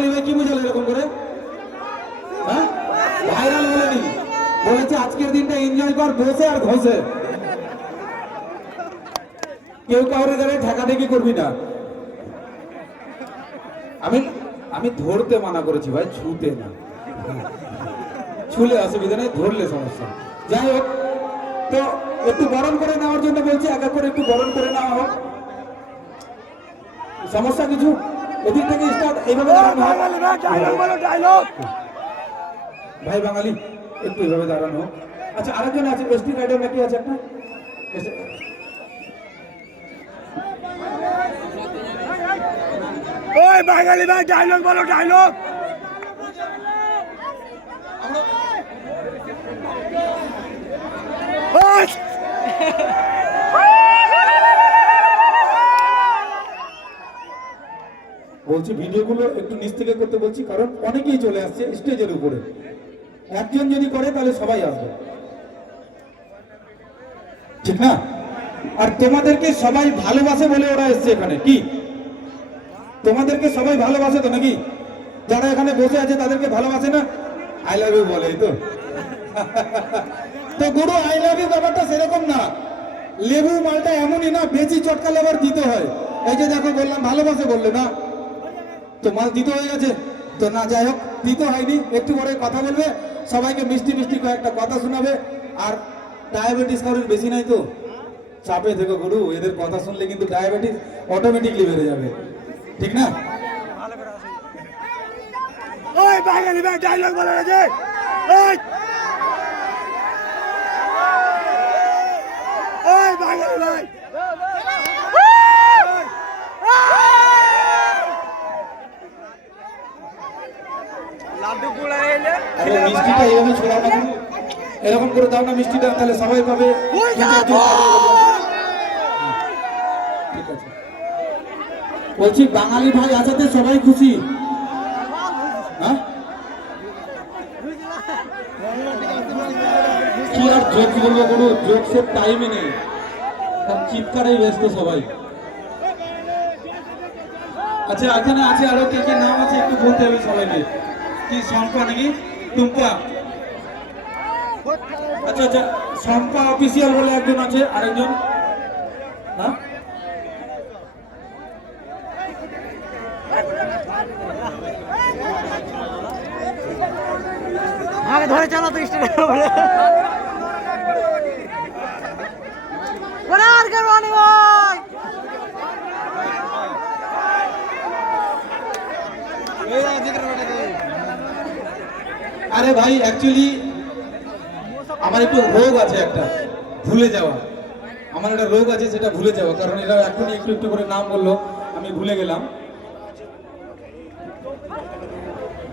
বাঙালি ভাই কি বুঝালো এরকম করে? হ্যাঁ ভাইরাল বলেনি, বলেছে আজকের দিনটা এনজয় কর বসে আর ঘষে। কেউ কাউরে গাড়ি ঠেকাঠেকি করবি না। আমি ধরতে মানা করেছি ভাই, ছুতে না। ছুলে অসুবিধা নেই, ধরলে সমস্যা। যাই হোক, তো একটু বরণ করে নেওয়ার জন্য বলছি, এক এক করে একটু বরণ করে নেওয়া হোক। সমস্যা কিছু? এদিক থেকে স্টার্ট, এইভাবে দাঁড়ানো হোক। ভাই বাঙালি একটু এইভাবে দাঁড়ানো হোক। আচ্ছা আরেকজন আছে, এসটি রাইডার নাকি আছে একটা? ওই বাঙালি ভাই ডায়লগ বলো, ডায়লগ। বলছি ভিডিওগুলো একটু নিচ থেকে করতে বলছি, কারণ অনেকেই চলে আসছে স্টেজের উপরে। একজন যদি করে তাহলে সবাই আসবে, ঠিক না? আর তোমাদেরকে সবাই ভালোবাসে বলে ওরা এসছে এখানে, কি তোমাদেরকে সবাই ভালোবাসে তো নাকি? যারা এখানে বসে আছে তাদেরকে ভালোবাসে না? আই লাভ ইউ বলে তো। তো গুরু আই লাভ ইউ ব্যাপারটা সেরকম না। লেবু মালটা এমনই না, বেশি চটকা লেবার দিতে হয়। এই যে দেখো বললাম ভালোবাসে বললে না, তো মাল দিতে হয়ে গেছে তো না। যাই হোক, দিতে হয়নি, একটু পরে কথা বলবে, সবাইকে মিষ্টি মিষ্টি কয়েকটা কথা শোনাবে। আর ডায়াবেটিস কারোর বেশি নাই তো, চাপে থেকো গুরু, এদের কথা শুনলে কিন্তু ডায়াবেটিস অটোমেটিকলি বেড়ে যাবে, ঠিক না? ওই বাঙালি ভাই ডায়লগ বলো না যে। ওই বাঙালি ভাই লাড্ডু পোড়া এলে মিষ্টিটা এইভাবে ছোড়াও না, এরকম করে দাও না মিষ্টিটা, তাহলে সবাই পাবে। ঠিক আছে, বলছি বাঙালি ভাই আসাতে সবাই খুশি? হ্যাঁ, কি আর জোক বলবো গুরু, জোকসের টাইমই নেই, তার চিৎকারেই ব্যস্ত সবাই। আচ্ছা এখানে আছে আরো কে কে নাম আছে একটু বলতে হবে সবাইকে। কি শম্পা নাকি টুম্পা? আচ্ছা আচ্ছা, শম্পা অফিসিয়াল বলে একজন আছে, আরেকজন? হ্যাঁ আমাকে ধরে চালা তো স্টেশনে বলে আর কেন আনি ভাই। আরে ভাই অ্যাকচুয়ালি আমার একটু রোগ আছে একটা, ভুলে যাওয়া। আমার একটা রোগ আছে, সেটা ভুলে যাওয়া, কারণ এরা এখনই একটু একটু করে নাম বললো, আমি ভুলে গেলাম।